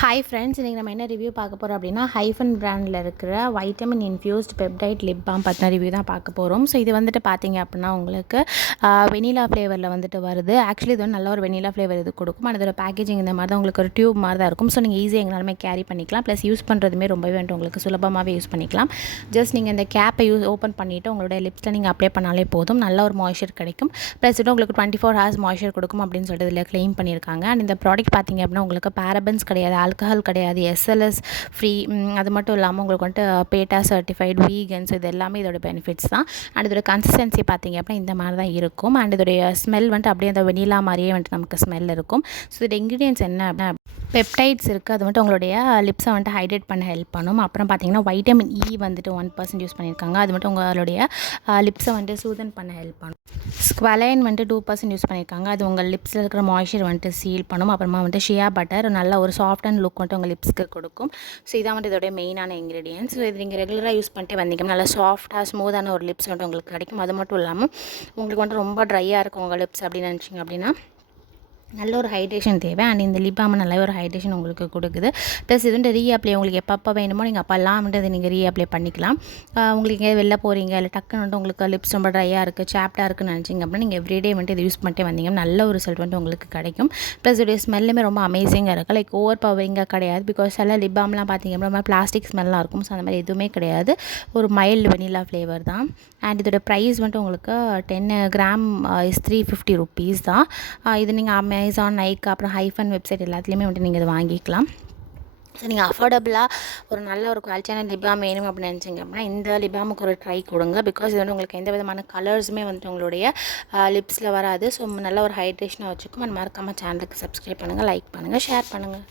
Hi friends, இன்றைக்கி நம்ம என்ன ரிவ்யூ பார்க்க போகிறோம் அப்படின்னா ஹைஃபன் பிராண்டில் இருக்கிற vitamin infused peptide lip balm பற்றின ரிவ்யூ தான் பார்க்க போகிறோம். ஸோ இது வந்துட்டு பார்த்தீங்க அப்படின்னா உங்களுக்கு வெனிலா ஃப்ளேவரில் வந்துட்டு வருது. ஆக்சுவலி இது வந்து நல்ல ஒரு வெனிலா ஃப்ளேவர் இது கொடுக்கும். அதோட பேக்கேஜிங் இந்த மாதிரி தான் உங்களுக்கு ஒரு டியூப் மாதிரி தான் இருக்கும். ஸோ நீங்கள் ஈஸியாக எங்களாலுமே கேரி பண்ணிக்கலாம். ப்ளஸ் யூஸ் பண்ணுறதுமே ரொம்பவே வந்துட்டு உங்களுக்கு சுலபமாகவே யூஸ் பண்ணிக்கலாம். ஜஸ்ட் நீங்கள் இந்த கேப்பை ஓப்பன் பண்ணிவிட்டு உங்களுடைய லிப்ஸில் நீங்கள் அப்ளை பண்ணாலே போதும், நல்ல ஒரு மாய்ஸ்சர் கிடைக்கும். ப்ளஸ் இது உங்களுக்கு 24 hours மாய்ஸ்சர் கொடுக்கும் அப்படின்னு சொல்லிட்டு இதில் க்ளைம் பண்ணியிருக்காங்க. அண்ட் இந்த ப்ராடக்ட் பார்த்தீங்க அப்படின்னா உங்களுக்கு பேரபன்ஸ் கிடையாது, ஆல்கஹால் கிடையாது, எஸ்எல்எஸ் ஃப்ரீ. அது மட்டும் இல்லாமல் உங்களுக்கு வந்துட்டு பேட்டா சர்டிஃபைடு வீகன்ஸ், இது எல்லாமே இதோட பெனிஃபிட்ஸ் தான். அண்ட் இதோட கன்சிஸ்டன்சி பார்த்தீங்க அப்படின்னா இந்த மாதிரி தான் இருக்கும். அண்ட் இதோடைய ஸ்மெல் வந்துட்டு அப்படியே அந்த வெனிலா மாதிரியே வந்துட்டு நமக்கு ஸ்மெல் இருக்கும். ஸோ இதோட இன்க்ரீடியன்ஸ் என்ன அப்படின்னா பெப்டைட்ஸ் இருக்குது. அது வந்துட்டு உங்களுடைய லிப்ஸை வந்துட்டு ஹைட்ரேட் பண்ண ஹெல்ப் பண்ணும். அப்புறம் பார்த்தீங்கன்னா வைட்டமின் இ வந்துட்டு 1% யூஸ் பண்ணியிருக்காங்க. அது மட்டும் உங்களுடைய லிப்ஸை வந்துட்டு சூதன் பண்ண ஹெல்ப் பண்ணும். ஸ்குவலைன் வந்துட்டு 2% யூஸ் பண்ணியிருக்காங்க. அது உங்கள் லிப்ஸில் இருக்கிற மாய்ஸ்சர் வந்துட்டு சீல் பண்ணும். அப்புறமா வந்துட்டு ஷியா பட்டர் நல்ல ஒரு சாஃப்ட் அண்ட் லுக் வந்துட்டு உங்கள் லிப்ஸ்க்கு கொடுக்கும். ஸோ இதான் வந்துட்டு இதோடைய மெயினான இன்க்ரீடியன்ஸ். ஸோ இது நீங்கள் ரெகுலராக யூஸ் பண்ணிட்டு வந்தீங்கன்னா நல்லா சாஃப்டாக ஸ்மூத்தான ஒரு லிப்ஸ் வந்துட்டு உங்களுக்கு கிடைக்கும். அது மட்டும் இல்லாமல் உங்களுக்கு வந்துட்டு ரொம்ப ட்ரையாக இருக்கும் உங்கள் லிப்ஸ் அப்படின்னு நினச்சிங்க அப்படின்னா நல்ல ஒரு ஹைட்ரேஷன் தேவை. அண்ட் இந்த லிப் பாம் நல்ல ஒரு ஹைட்ரேஷன் உங்களுக்கு கொடுக்குது. ப்ளஸ் இது வந்து ரீஅப்ளை உங்களுக்கு எப்போ வேணுமோ நீங்கள் அப்போல்லாம் வந்துட்டு அதை நீங்கள் ரீஅப்ளை பண்ணிக்கலாம். உங்களுக்கு எங்கேயாவது வெளில போகிறீங்க இல்லை டக்குன்னு வந்துட்டு உங்களுக்கு லிப்ஸ் ரொம்ப ட்ரையாக இருக்குது, சாப்டாக இருக்குன்னு நினச்சிங்க அப்படின்னா நீங்கள் எவ்ரிடே வந்துட்டு இதை யூஸ் பண்ணிட்டு வந்தீங்கன்னா நல்ல ஒரு ரிசல்ட் வந்துட்டு உங்களுக்கு கிடைக்கும். ப்ளஸ் இதோடைய ஸ்மெல்லுமே ரொம்ப அமேசிங்காக இருக்குது. லைக் ஓவர் பவரிங்காக கிடையாது. பிகாஸ் சில லிப் பாம்லாம் பார்த்தீங்க அப்படின்னா பிளாஸ்டிக் ஸ்மெல்லாம் இருக்கும். ஸோ அந்த மாதிரி எதுவுமே கிடையாது. ஒரு மைல்டு வெனிலா ஃப்ளேவர் தான். அண்ட் இதோட ப்ரைஸ் வந்துட்டு உங்களுக்கு 10 கிராம் இஸ் 350 rupees தான். இது நீங்கள் அமேசான், நைக்கா, அப்புறம் ஹைஃபன் வெப்சைட் எல்லாத்துலேயுமே வந்துட்டு நீங்கள் இதை வாங்கிக்கலாம். ஸோ நீங்கள் அஃபோர்டபுளாக ஒரு நல்ல ஒரு குவாலிட்டியான லிபாம் வேணும் அப்படின்னு நினச்சிங்க அப்படின்னா இந்த லிபாமுக்கு ஒரு ட்ரை கொடுங்க. பிகாஸ் இது வந்து உங்களுக்கு எந்த விதமான கலர்ஸுமே வந்துட்டு உங்களுடைய லிப்ஸில் வராது. ஸோ நல்ல ஒரு ஹைட்ரேஷனாக வச்சுக்கும். மறக்காமல் சேனலுக்கு சப்ஸ்கிரைப் பண்ணுங்கள், லைக் பண்ணுங்கள், ஷேர் பண்ணுங்கள்.